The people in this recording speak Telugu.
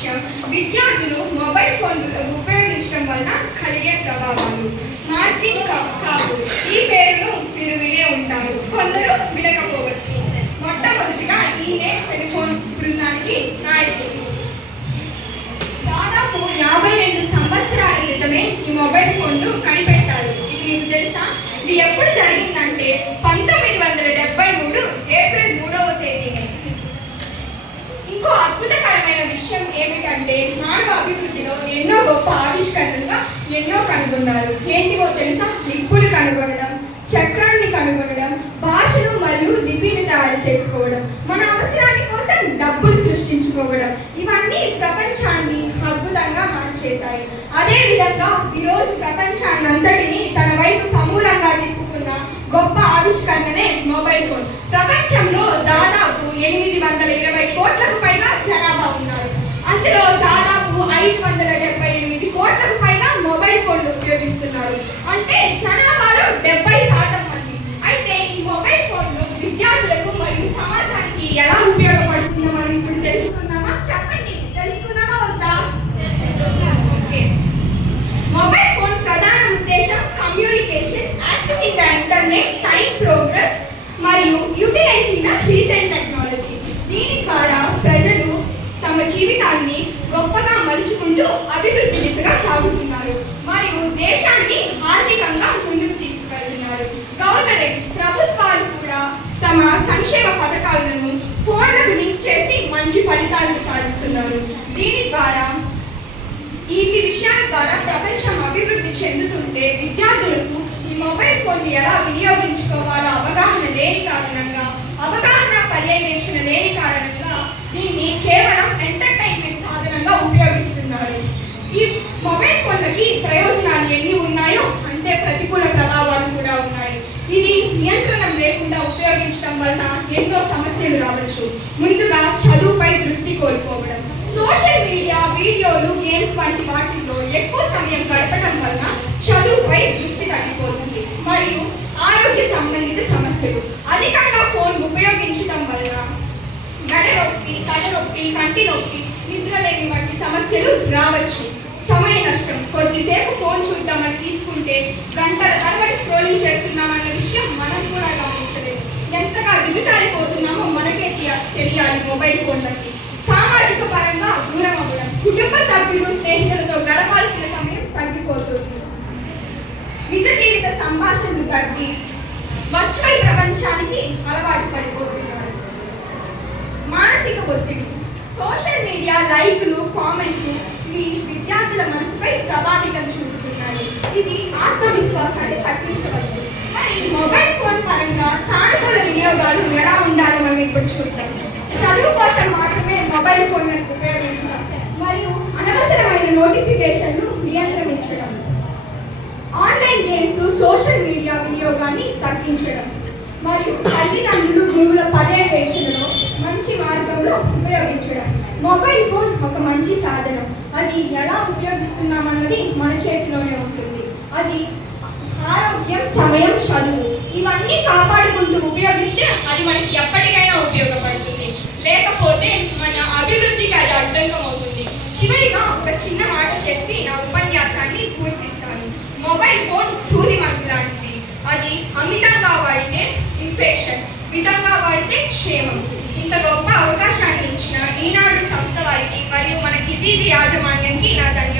విషయం విద్యార్థులు మొబైల్ ఫోన్ ఉపయోగించడం వలన కలిగే ప్రభావాలు. మార్టిన్ కాపూర్ ఈ పేరును మీరు వినే ఉంటారు, కొందరు వినకపోవచ్చు. మొట్టమొదటిగా ఈయనే సెల్ ఫోన్ బృందానికి నాయకుడు. దాదాపు 52 సంవత్సరాల క్రితమే ఈ మొబైల్ ఫోన్లు కనిపెట్టారు. ఇది మీకు తెలుసా? ఇది ఎప్పుడు జరిగిందంటే 1973 ఏప్రిల్ 3వ తేదీనే. ఇంకో అద్భుతకరమైన విషయం ఏమిటంటే మానవ అభివృద్ధిలో ఎన్నో గొప్ప ఆవిష్కరణలుగా ఎన్నో కనుగొన్నారు. ఏంటివో తెలుసా? లిప్పులు కనుగొనడం, చక్రాన్ని కనుగొనడం, భాషలు మరియు లిపిని తయారు చేసుకోవడం, మన అవసరాని కోసం డబ్బులు సృష్టించుకోవడం, ఇవన్నీ ప్రపంచాన్ని అద్భుతంగా మార్చేశాయి. అదేవిధంగా ఈరోజు ప్రపంచాన్ని అంతటినీ తన వైపు సమూలంగా తిప్పుకున్న గొప్ప ఆవిష్కరణనే మొబైల్ ఫోన్. ప్రపంచంలో దాదాపు 820 కోట్లకు పైగా జనాభా ఉన్నారు. అందులో దాదాపు 578 కోట్లకు పైగా మొబైల్ ఫోన్లు ఉపయోగిస్తున్నారు. అంటే జనాభాలో 70% మంది. అయితే ఈ మొబైల్ ఫోన్లు విద్యార్థులకు మరియు సమాజానికి ఎలా ఉపయోగపడుతుందో మనం ఇప్పుడు తెలుసుకుందామా? చెప్పండి, తెలుసుకుందామా వద్దా? ఓకే. మొబైల్ ఫోన్ ప్రధాన ఉద్దేశం communication, accessing the internet, time progress మరియు యూటిలైజింగ్ ద రీసెంట్ టెక్నాలజీ. దీని ద్వారా ప్రజలు తమ జీవితాన్ని గొప్పగా మలుచుకుంటూ అభివృద్ధి దిశగా సాగుతున్నారు మరియు దేశాన్ని ఆర్థికంగా ముందుకు తీసుకువెళ్తున్నారు. గవర్నమెంట్స్, ప్రభుత్వాలు కూడా తమ సంక్షేమ పథకాలను ఫోన్లకు లింక్ చేసి మంచి ఫలితాలను సాధిస్తున్నారు. దీని ద్వారా ఈ విషయాల ద్వారా ప్రపంచం అభివృద్ధి చెందుతుంటే విద్యార్థులకు ఈ మొబైల్ ఫోన్ ఎలా వినియోగించుకోవాలో అవగాహన లేని కారణంగా, అవగాహన పర్యవేక్షణ లేని కారణంగా దీన్ని కేవలం ఎంటర్టైన్మెంట్ సాధనంగా ఉపయోగిస్తున్నారు. ఈ మొబైల్ ఫోన్లకి ప్రయోజనాలు ఎన్ని ఉన్నాయో అంతే ప్రతికూల ప్రభావాలు కూడా ఉన్నాయి. ఇది నియంత్రణం లేకుండా ఉపయోగించడం వలన ఎన్నో సమస్యలు రావచ్చు. ముందుగా చదువుపై దృష్టి కోల్పోవడం. సోషల్ మీడియా, వీడియోలు, గేమ్స్ వంటి వాటిల్లో ఎక్కువ సమయం గడపడం వలన చదువుపై దృష్టి తగ్గిపోతుంది. మరియు ఆరోగ్య సంబంధిత సమస్యలు. అధికంగా ఫోన్ ఉపయోగించడం వలన మెడ నొప్పి, తలనొప్పి, కంటి నొప్పి, నిద్రలేమి వంటి సమస్యలు రావచ్చు. సమయ నష్టం. కొద్దిసేపు ఫోన్ చూద్దామని తీసుకుంటే గంటల తరబడి స్క్రోలింగ్ చేస్తున్నామన్న విషయం మనం కూడా గమనించలేదు. ఎంతగా దిగజారిపోతున్నామో మనకే తెలియాలి మొబైల్ ఫోన్లకి. సామాజిక పరంగా దూరం అవ్వడం. కుటుంబ సభ్యులు, స్నేహితులతో గడపాల్సిన సమయం తగ్గిపోతుంది. నిజ జీవిత సంభాషణలు తగ్గి వర్చువల్ ప్రపంచానికి అలవాటు పడిపోతున్నారు. మానసిక ఒత్తిడి. సోషల్ మీడియా లైక్లు, కామెంట్లు ఇవి విద్యార్థుల మనసుపై ప్రభావితం చూపుతున్నాయి. ఇది ఆత్మవిశ్వాసాన్ని తగ్గించవచ్చు. మరి మొబైల్ ఫోన్ పరంగా సానుకూల వినియోగాలు ఎలా ఉండాలో మనం ఇప్పుడు చూద్దాం. చదువు కోసం మాత్రమే మొబైల్ ఫోన్లను ఉపయోగించడం మరియు అనవసరమైన నోటిఫికేషన్లు నియంత్రించడం. ఆన్లైన్ గేమ్స్, సోషల్ మీడియా వినియోగాన్ని తగ్గించడం మరియు తల్లిదండ్రులు, గురువుల పర్యవేక్షణలో మంచి మార్గంలో ఉపయోగించడం. మొబైల్ ఫోన్ ఒక మంచి సాధనం. అది ఎలా ఉపయోగిస్తున్నామన్నది మన చేతిలోనే ఉంటుంది. అది ఆరోగ్యం, సమయం, చదువు ఇవన్నీ కాపాడుకుంటూ ఉపయోగిస్తే అది మనకి ఎప్పటికైనా ఉపయోగపడుతుంది. లేకపోతే మన అభివృద్ధికి అది అడ్డంకం అవుతుంది. చివరిగా ఒక చిన్న మాట చెప్పి నా ఉపన్యాసాన్ని పూర్తిస్తాను. మొబైల్ ఫోన్ సూది మందు లాంటిది. అది అమితంగా వాడితే ఇన్ఫెక్షన్, మితంగా వాడితే క్షేమం. ఇంత గొప్ప అవకాశాన్ని ఇచ్చిన ఈనాడు సంస్థ వారికి మరియు మన కిజీజీ యాజమాన్యానికి నా ధన్యవాదాలు.